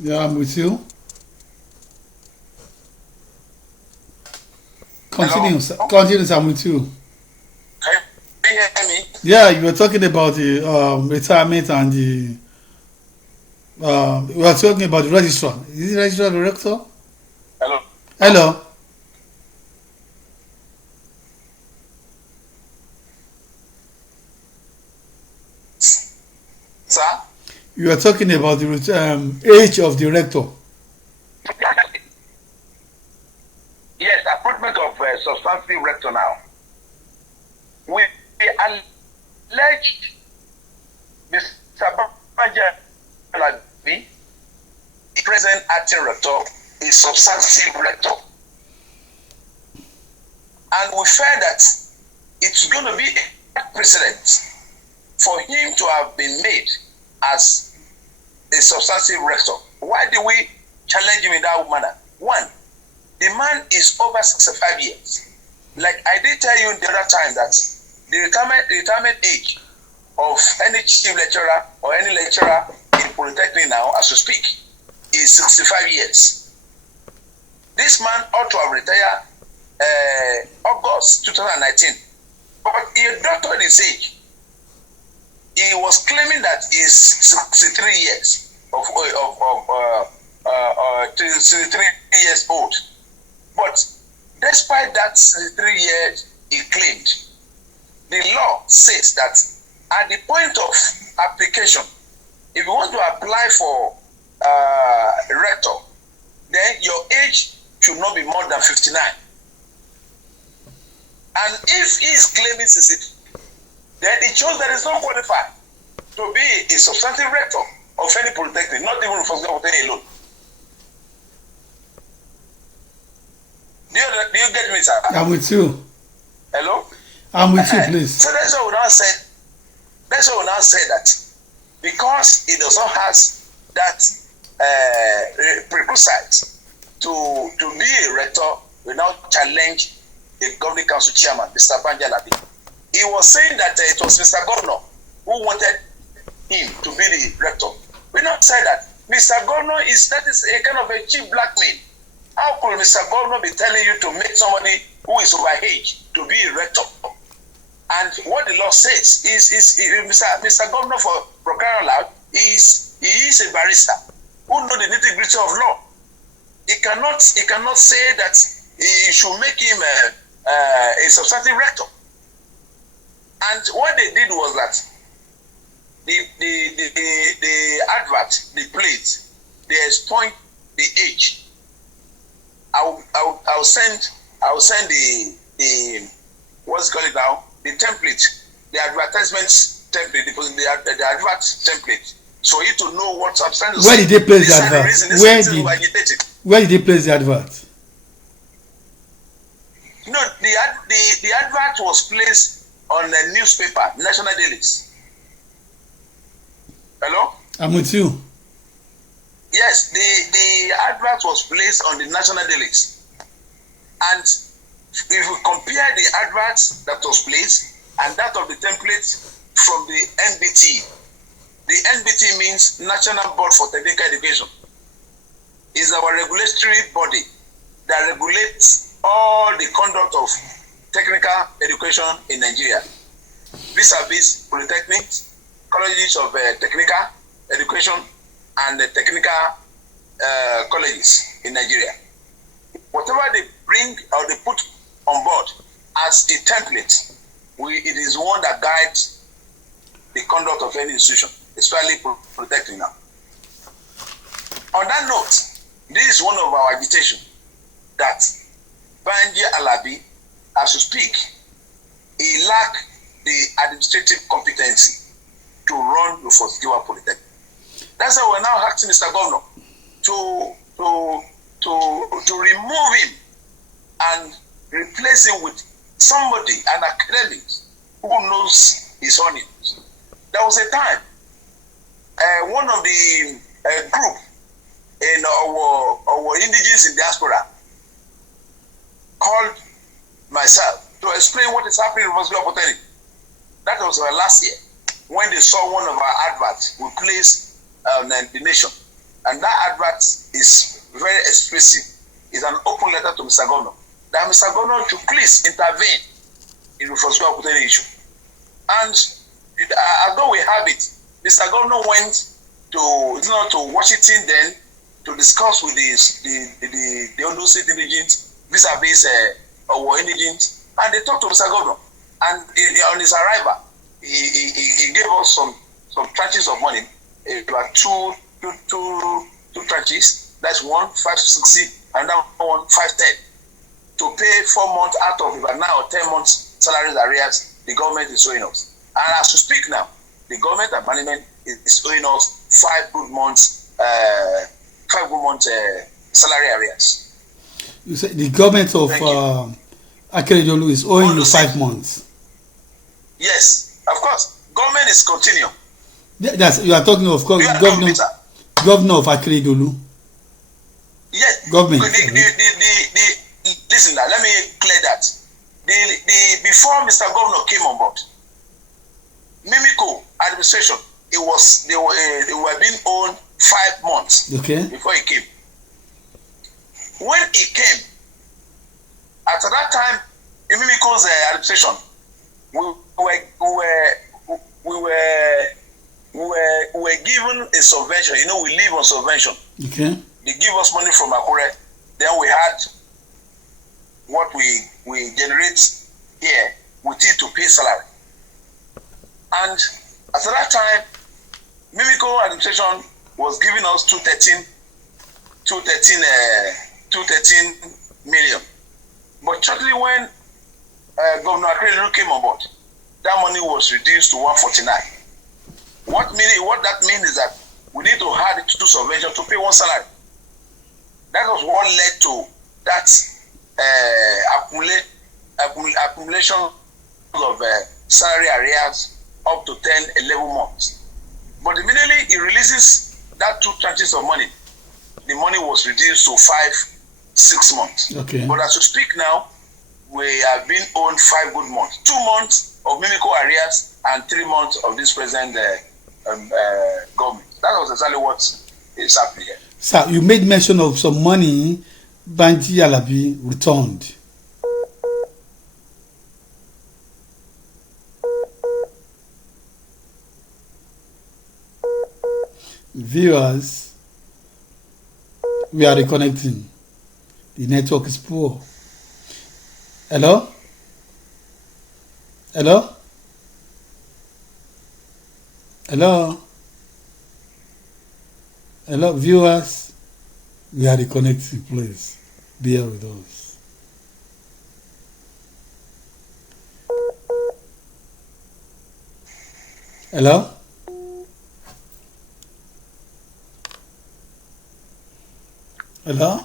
Yeah, I'm with you. Hello? Continue, sir. Continue, sir, I'm with you. Can you hear me? Yeah, you were talking about the retirement and the. We were talking about the registrar. Is it registrar director? Hello? Hello. Sir? You were talking about the age of the rector. Yes, appointment of substantive rector now. We allege Mr. Banja, the present acting rector, is substantive rector. And we fear that it's going to be a precedent for him to have been made as a substantive rector. Why do we challenge him in that manner? One, the man is over 65 years. Like I did tell you the other time that the retirement age of any chief lecturer or any lecturer in Polytechnic now, as we speak, is 65 years. This man ought to have retired August 2019, but he doctored his age. He was claiming that he's 63 years of 63 years old. But despite that 63 years he claimed, the law says that at the point of application, if you want to apply for rector, then your age should not be more than 59. And if he is claiming 63, then it shows that he's not qualified to be a substantive rector of any polytechnic, not even for polytechnic alone. Do you get me, sir? I'm with you. Hello? I'm with you, please. So that's why we now said. That's why we now say that because he does not have that prerequisite to be a rector, we now challenge the governing council chairman, Mr. Banja Labi. He was saying that it was Mr. Governor who wanted him to be the rector. We now say that Mr. Governor is a kind of a cheap blackmail. How could Mr. Governor be telling you to make somebody who is overage to be a rector? And what the law says is Mr. Governor, for crying out loud, he is a barrister who knows the nitty-gritty of law. He cannot say that he should make him a substantive rector. And what they did was that the advert, the plate, they point the age. I'll send the what's it called now, the template, the advertisement template, the advert template, for you to know what I'm trying to say. Where did they place the advert? Where did they place the advert? No, the advert was placed on the newspaper, National Dailies. Hello? I'm with you. Yes, the advert was placed on the National Dailies. And if we compare the advert that was placed and that of the template from the NBT means National Board for Technical Education, is our regulatory body that regulates all the conduct of technical education in Nigeria. Vis-a-vis polytechnics, colleges of technical education, and the technical colleges in Nigeria. Whatever they bring or they put on board as a template, it is one that guides the conduct of any institution, especially polytechnic now. On that note, this is one of our agitation that Banja Alabi, as we speak, he lacks the administrative competency to run the Fortigiwa Polytechnic. That's why we're now asking Mr. Governor to remove him and replace him with somebody, an academic, who knows his onions. There was a time, one of the group in our indigenous in diaspora called myself to explain what is happening in Fortigiwa Polytechnic. That was last year when they saw one of our adverts we placed on the Nation And that advert is very explicit. It's an open letter to Mr. Governor. That Mr. Governor should please intervene in the Fosco issue. And although we have it, Mr. Governor went to Washington then to discuss with the Ondo State indigents vis-a-vis our indigents, and they talked to Mr. Governor. And on his arrival, he gave us some tranches of money, about two tranches. That's one 560, and that one 510, to pay 4 months out of about now 10 months salaries arrears the government is owing us. And as we speak now, the government and management is owing us 5 good months salary arrears. You say the government of Akeredolu is owing you 5 months. Yes, of course. Government is continuing. That's you are talking of governor of Akeredolu. Yes. Government. Listen now, let me clear that. Before Mr. Governor came on board, Mimiko administration, they were being owned 5 months before he came. When he came, after that time, in Mimiko's administration, we were given a subvention. You know, we live on subvention. Okay. They give us money from Akure. Then we had what we generate here with it to pay salary. And after that time, Mimiko administration was giving us 213 million. But shortly when Governor Akeredolu came on board, that money was reduced to 149. What that means is that we need to add two subvention to pay one salary. That was what led to that accumulation of salary arrears up to 10-11 months. But immediately he releases that 2 tranches of money, the money was reduced to 5-6 months. Okay. But as we speak now, we have been owed 5 good months. 2 months of Mimiko arrears and 3 months of this present government. That was exactly what is happening here. Sir, you made mention of some money Banji Alabi returned. Viewers, we are reconnecting. The network is poor. Hello? Hello? Hello? Hello, viewers. We are reconnecting, please. Bear with us. Hello? Hello?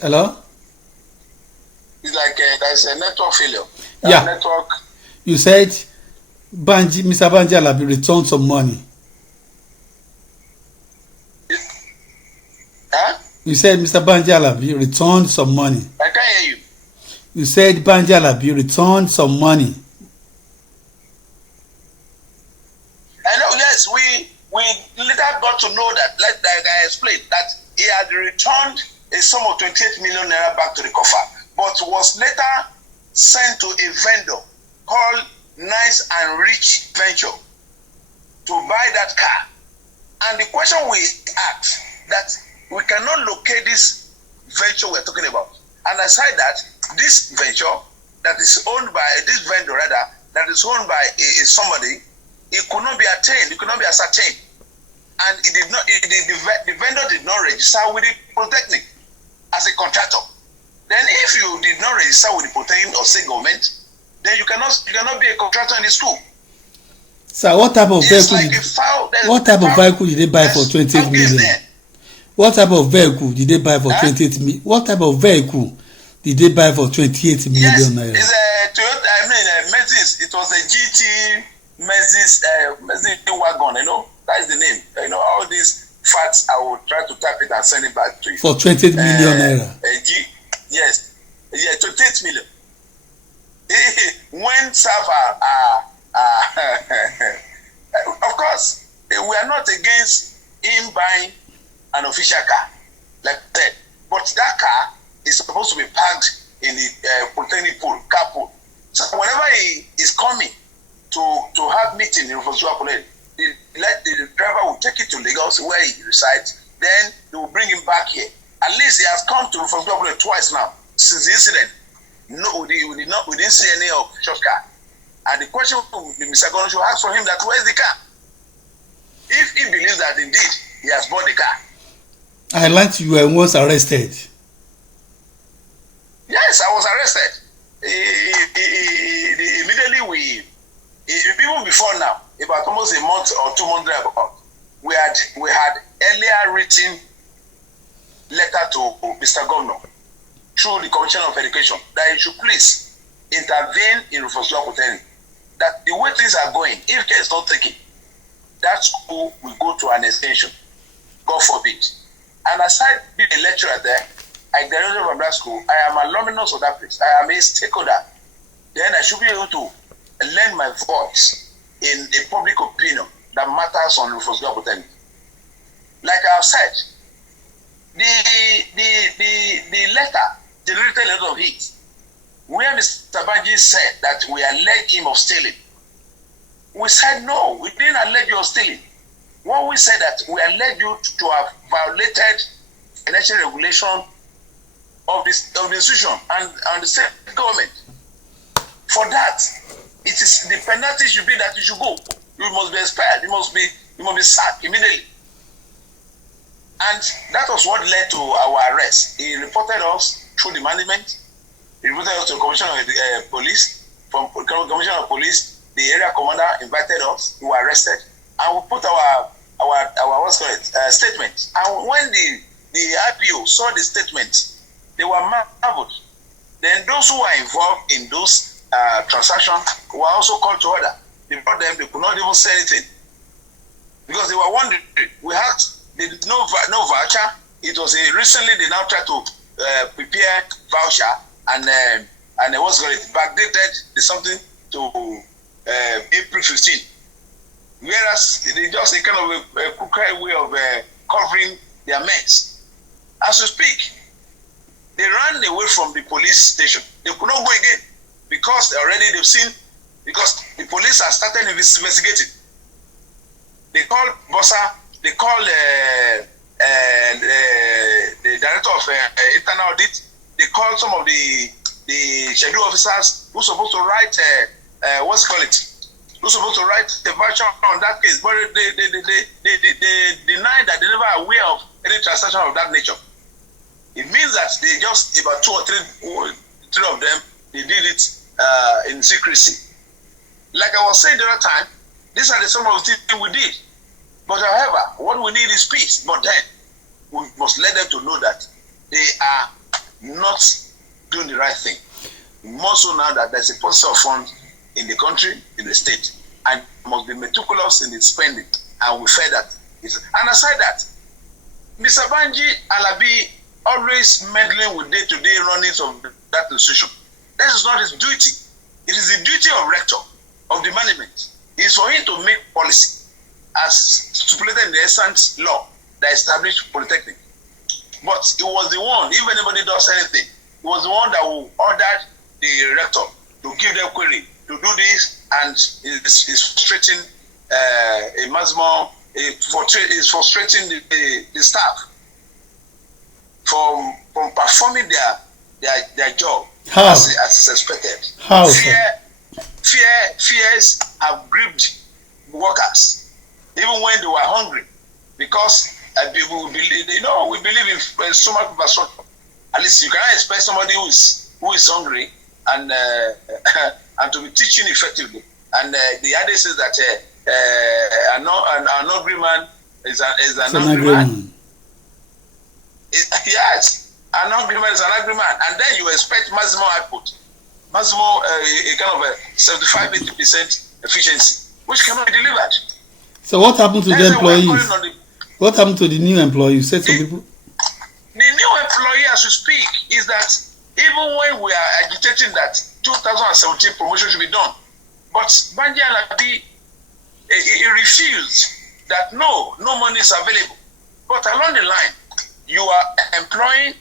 Hello? It's like there's a network failure. Yeah. Network. You said Mr. Banji Alabi returned some money. Huh? You said Mr. Banji Alabi returned some money. I can't hear you. You said Banji Alabi returned some money. I know, yes, we later got to know that, like I explained, that he had returned a sum of 28 million naira back to the coffer, but was later sent to a vendor called Nice and Rich Venture to buy that car. And the question we asked, that we cannot locate this venture we're talking about. And aside that, this venture that is owned by this vendor, rather, that is owned by somebody, it could not be attained, it could not be ascertained. And it did not, the vendor did not register with the Polytechnic as a contractor. Then if you did not register with the Polytechnic or state government, then you cannot be a contractor in the school. Sir, what type of vehicle did they buy for 28 million? What type of vehicle did they buy for 28 million? What type of vehicle did they buy for 28 million naira? It's a Toyota, Mercedes. It was a GT Mercedes wagon, you know. That is the name. You know, all these fact, I will try to type it and send it back to you. For 28 million naira. Yes, 28 million. When server of course, we are not against him buying an official car, like that. But that car is supposed to be parked in the polytechnic pool, car pool. So whenever he is coming to have meeting in Rufus-Giwa, the driver will take it to Lagos where he resides. Then they will bring him back here. At least he has come to Rufus-Giwa twice now since the incident. No, we didn't see any official car. And the question Mr. Gono should ask for him that where's the car? If he believes that indeed he has bought the car. I learned you were once arrested. Yes, I was arrested. Immediately even before now, about almost a month or 2 months ago, we had earlier written letter to Mr. Governor through the Commissioner of Education that he should please intervene in Rufus-Giwa. That the way things are going, if care is not taken, that school will go to an extension. God forbid. And aside being a lecturer there, I graduated from that school. I am alumnus of that place. I am a stakeholder. Then I should be able to lend my voice in a public opinion that matters on Rufus-Giwa. Like I have said, the letter generated a lot of heat. Where Mr. Banji said that we alleged him of stealing, we said no, we didn't allege you of stealing. What we said that we allege you to have violated financial regulation of the institution and the state government. For that, it is the penalty should be that you should go. You must be expelled. You must be sacked immediately. And that was what led to our arrest. He reported us through the management. He reported us to the Commissioner of Police. From Commissioner of Police, the area commander invited us. We were arrested, and we put our what's called statement. And when the IPO saw the statement, they were marveled. Then those who were involved in those transactions were also called to order. They brought them. They could not even say anything because they were wondering. We had no voucher. It was recently they now try to prepare voucher and what's called it backdated something to April 15. Whereas they just a kind of a crooked way of covering their mess. As we speak, they ran away from the police station. They could not go again because already they've seen, because the police have started investigating. They called Bossa, they called the director of internal audit, they called some of the schedule officers who's supposed to write what's called it, who's supposed to write the version on that case, but they denied that they never are aware of any transaction of that nature. It means that they just about 2 or 3 of them, they did it in secrecy. Like I was saying the other time, these are some of the things we did. But however, what we need is peace. But then we must let them to know that they are not doing the right thing. More so now that there's a policy of funds in the country, in the state, and must be meticulous in its spending. And we feel that. And aside that, Mr. Banji Alabi always meddling with day-to-day runnings of that institution. That is not his duty. It is the duty of rector, of the management. It is for him to make policy as stipulated in the essence law that established Polytechnic. But it was the one, if anybody does anything, it was the one that will order the rector to give them query, to do this, and is frustrating a maximum, is frustrating the staff from performing their job as expected. How? Fears have gripped workers, even when they were hungry, because we believe in so much infrastructure. At least you cannot expect somebody who is hungry and to be teaching effectively. And the idea says that an hungry man is an hungry man. Yes, an hungry man is an hungry man, and then you expect maximum output, maximum a kind of a 75-80% efficiency, which cannot be delivered. So what happened to the employees? What happened to the new employee? You said some people. The new employee, as we speak, is that even when we are agitating that 2017 promotion should be done, but Banji Alabi, he refused that no money is available. But along the line, you are employing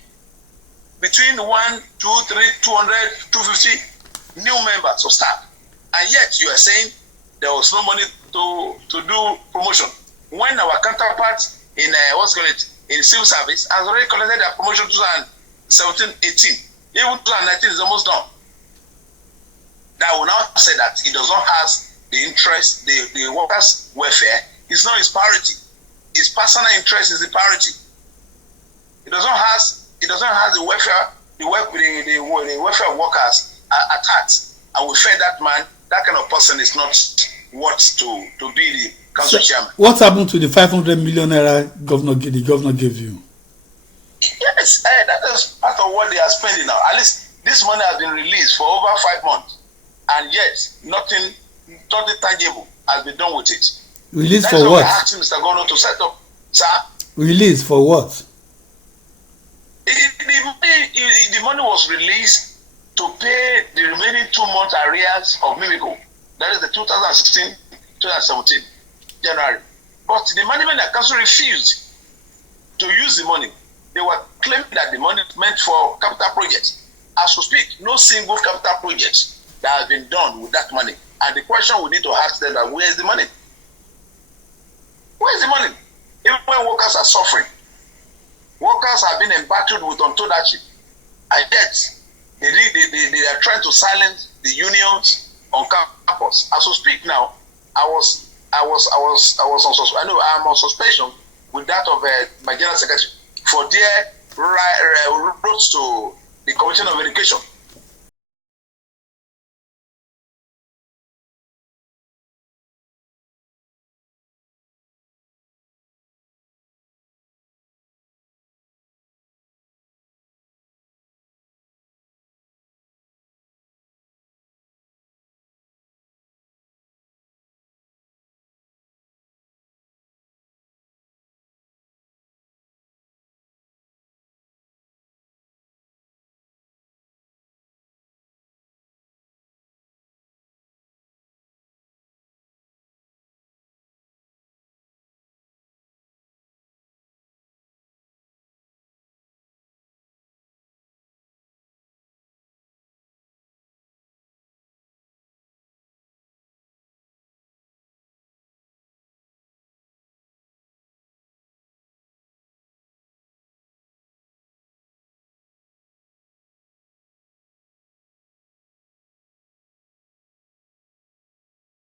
between 1, 2, 3, 200, 250 new members of staff, and yet you are saying there was no money to do promotion. When our counterparts in in civil service has already collected their promotion 2017-18, even 2019 is almost done. That will now say that it does not have the interest, the workers' welfare is not his priority. His personal interest is the priority. It does not have the welfare, the welfare of workers at heart. And we fed that man. That kind of person is not worth to be the council chairman. What happened to the 500 million naira the governor gave you? Yes, that is part of what they are spending now. At least this money has been released for over 5 months, and yet nothing tangible has been done with it. Release for what? I asked Mr. Governor to set up, sir. Release for what? The money was released to pay the remaining 2 months arrears of Mimico. That is the 2016-2017 January. But the management and council refused to use the money. They were claiming that the money meant for capital projects. As we speak, no single capital project that has been done with that money. And the question we need to ask them that where is the money? Where is the money? Even when workers are suffering, workers have been embattled with untold hardship, and yet they are trying to silence the unions on campus. As we speak now, I'm on suspension with that of my general secretary for their roads to the Commission of Education.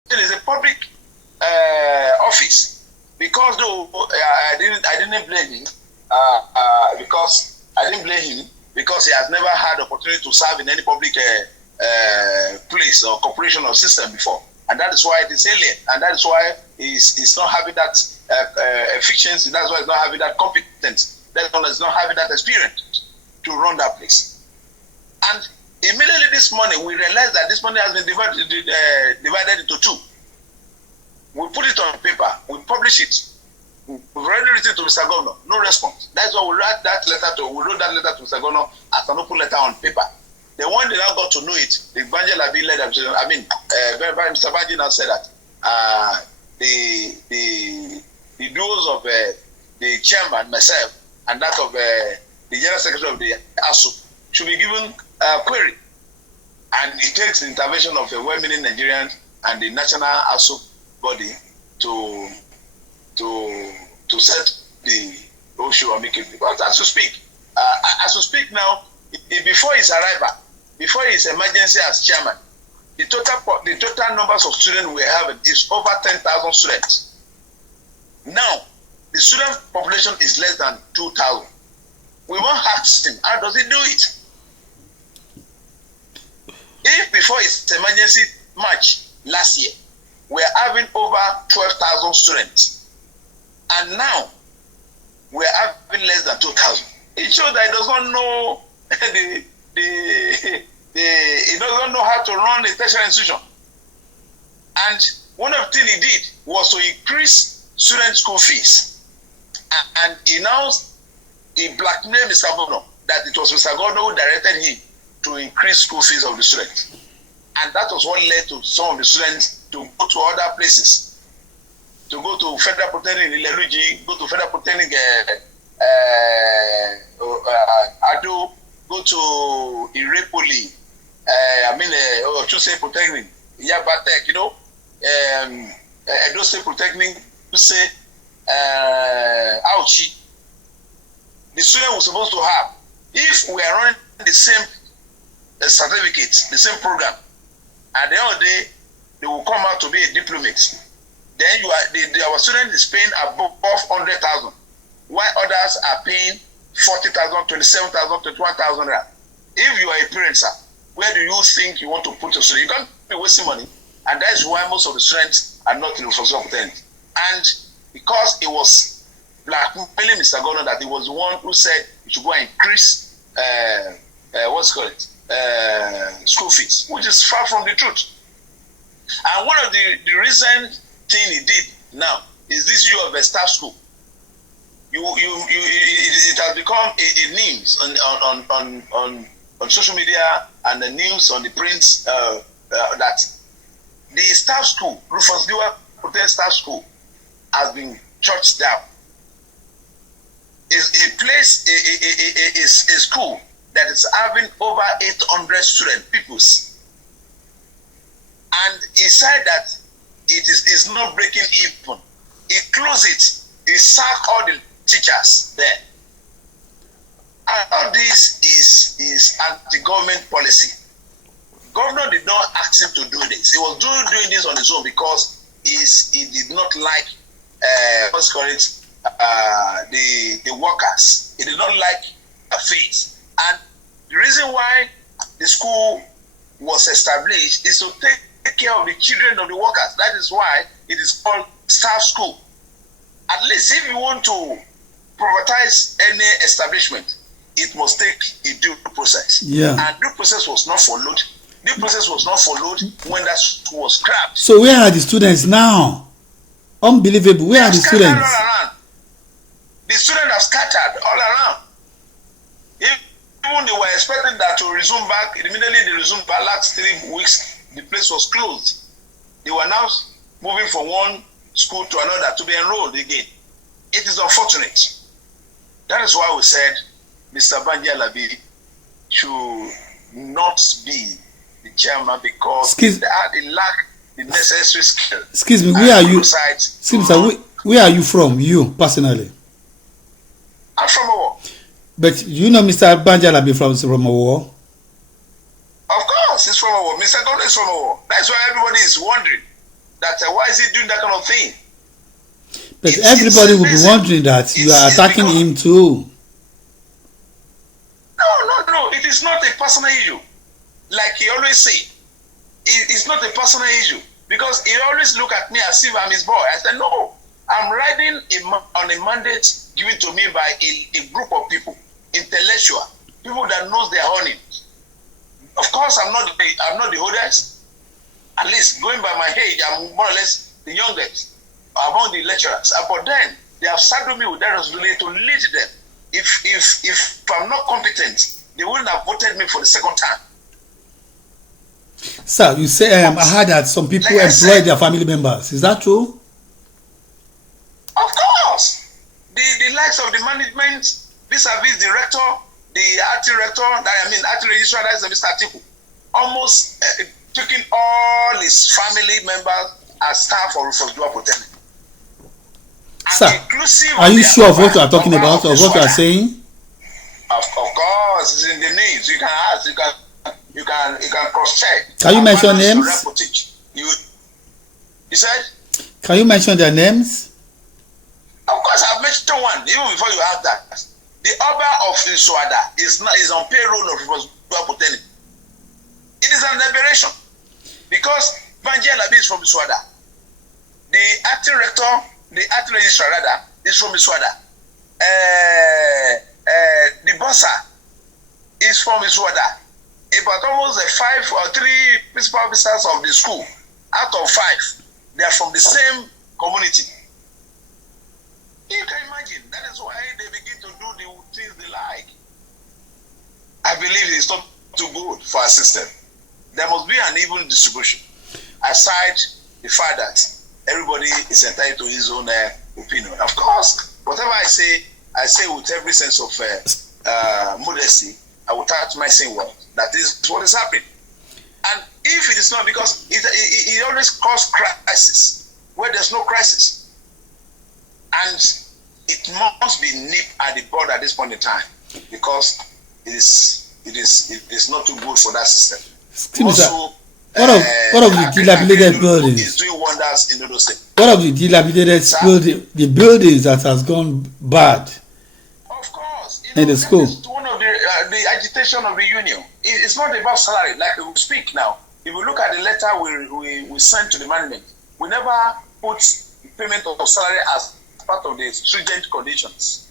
It is a public office, because though I didn't blame him because he has never had the opportunity to serve in any public place or corporation or system before, and that is why it is alien, and that is why he's not having that efficiency. That's why he's not having that competence. That's why he's not having that experience to run that place. And immediately this morning, we realized that this money has been divided into 2. We put it on paper, we publish it. We've already written to Mr. Governor, no response. That's why we wrote that letter to Mr. Governor as an open letter on paper. The one they now got to know it, the Banjel Abi led them to, Mr. Banji now said that the dues of the chairman, myself, and that of the general secretary of the ASU should be given query. And it takes the intervention of a well-meaning Nigerian and the national ASU body to set the issue amicably. Because as we speak now, before his arrival, before his emergency as chairman, the total numbers of students we have is over 10,000 students. Now, the student population is less than 2,000. We won't ask him, how does he do it? If before his emergency March last year, we're having over 12,000 students, and now we're having less than 2,000. It shows that he does not know he doesn't know how to run a tertiary institution. And one of the things he did was to increase student school fees. And he blackmailed Mr. Governor that it was Mr. Governor who directed him to increase school fees of the students. And that was what led to some of the students to go to other places, to go to Federal Polytechnic in Ileluji, go to Federal Polytechnic Ado, go to Irepoli, Chuse Polytechnic, Yabatek, Edo State Polytechnic, say Auchi. The student was supposed to have, if we are running the same certificates, the same program, at the end of the day, they will come out to be a diplomat. Then our student is paying above 100,000, while others are paying 40,000, 27,000, 21,000 rand. If you are a parent, sir, where do you think you want to put your student? You can't be wasting money, and that is why most of the students are not in the first opportunity. And because it was blackmailing Mr. Governor that he was the one who said you should go and increase school fees, which is far from the truth. And one of the recent thing he did now is this issue of a staff school. It has become a news on social media and the news on the print that the staff school, Rufus Giwa Hotel Staff School, has been shut down. Is a place, a school that is having over 800 student pupils, and he said that it is not breaking even. He closed it. He sacked all the teachers there. And all this is anti-government policy. Governor did not ask him to do this. He was doing this on his own because he did not like the workers. He did not like a face. And the reason why the school was established is to take care of the children of the workers. That is why it is called staff school. At least if you want to privatize any establishment, it must take a due process. Yeah. And due process was not followed. Due process was not followed when that school was scrapped. So where are the students now? Unbelievable. Where are the students? All around. The students are scattered all around. Even they were expecting that to resume back. Immediately they resumed back. Last 3 weeks, the place was closed. They were now moving from one school to another to be enrolled again. It is unfortunate. That is why we said Mr. Banji Alabi should not be the chairman because they lack the necessary skill. Excuse me, where are you? Where are you from? You personally? I'm from Owo. But you know Mr. Banji Alabi from Owo? Of course, he's from Owo. Mr. Governor is from Owo. That's why everybody is wondering that why is he doing that kind of thing? But everybody will be wondering that you are attacking him too. No. It is not a personal issue. Like he always say, it's not a personal issue. Because he always look at me as if I'm his boy. I said, no. I'm riding on a mandate given to me by a group of people, intellectual, people that knows their honey. Of course, I'm not the oldest. At least going by my age, I'm more or less the youngest among the lecturers. But then they have saddled me with that responsibility to lead them. If I'm not competent, they wouldn't have voted me for the second time. Sir, you say I heard that some people employ their family members. Is that true? Of course. The likes of the management, vis-a-vis the rector, the art director, art registrar, that is Mr. Atiku, almost taking all his family members as staff of Rufus Giwa Polytechnic. Sir, are you sure of what you are talking about or what you are saying? Of course, it's in the news. You can ask, you can cross-check. Can you mention names? You said? Can you mention their names? Of course, I've mentioned one even before you ask that. The Oba of Nswada is on payroll of Rufus Giwa Polytechnic. It is an aberration because Banji Alabi is from Nswada. The acting rector, the acting registrar rather, is from Nswada. The bossa is from Nswada. About almost 5 or 3 principal officers of the school out of 5, they are from the same community. You can imagine. That is why they begin to do the things they like. I believe it's not too good for our system. There must be an even distribution, aside the fact that everybody is entitled to his own opinion. Of course, whatever I say with every sense of modesty. I will touch my saying what that is what is happening. And if it is not, because it always causes crisis where there's no crisis, and it must be nipped at the bud at this point in time, because it is not too good for that system. Also, what of the dilapidated buildings? Is doing wonders in those things. What of the dilapidated buildings? The buildings that has gone bad. Of course, in the school. One of the agitation of the union. It's not about salary. Like we speak now. If we look at the letter we sent to the management, we never put payment of salary as part of the stringent conditions.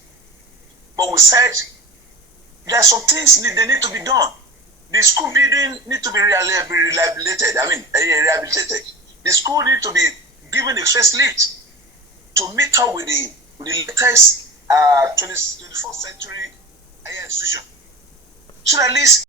But we said there are some things they need to be done. The school building need to be rehabilitated. Rehabilitated. The school need to be given a facelift to meet up with the latest 21st century institution. So at least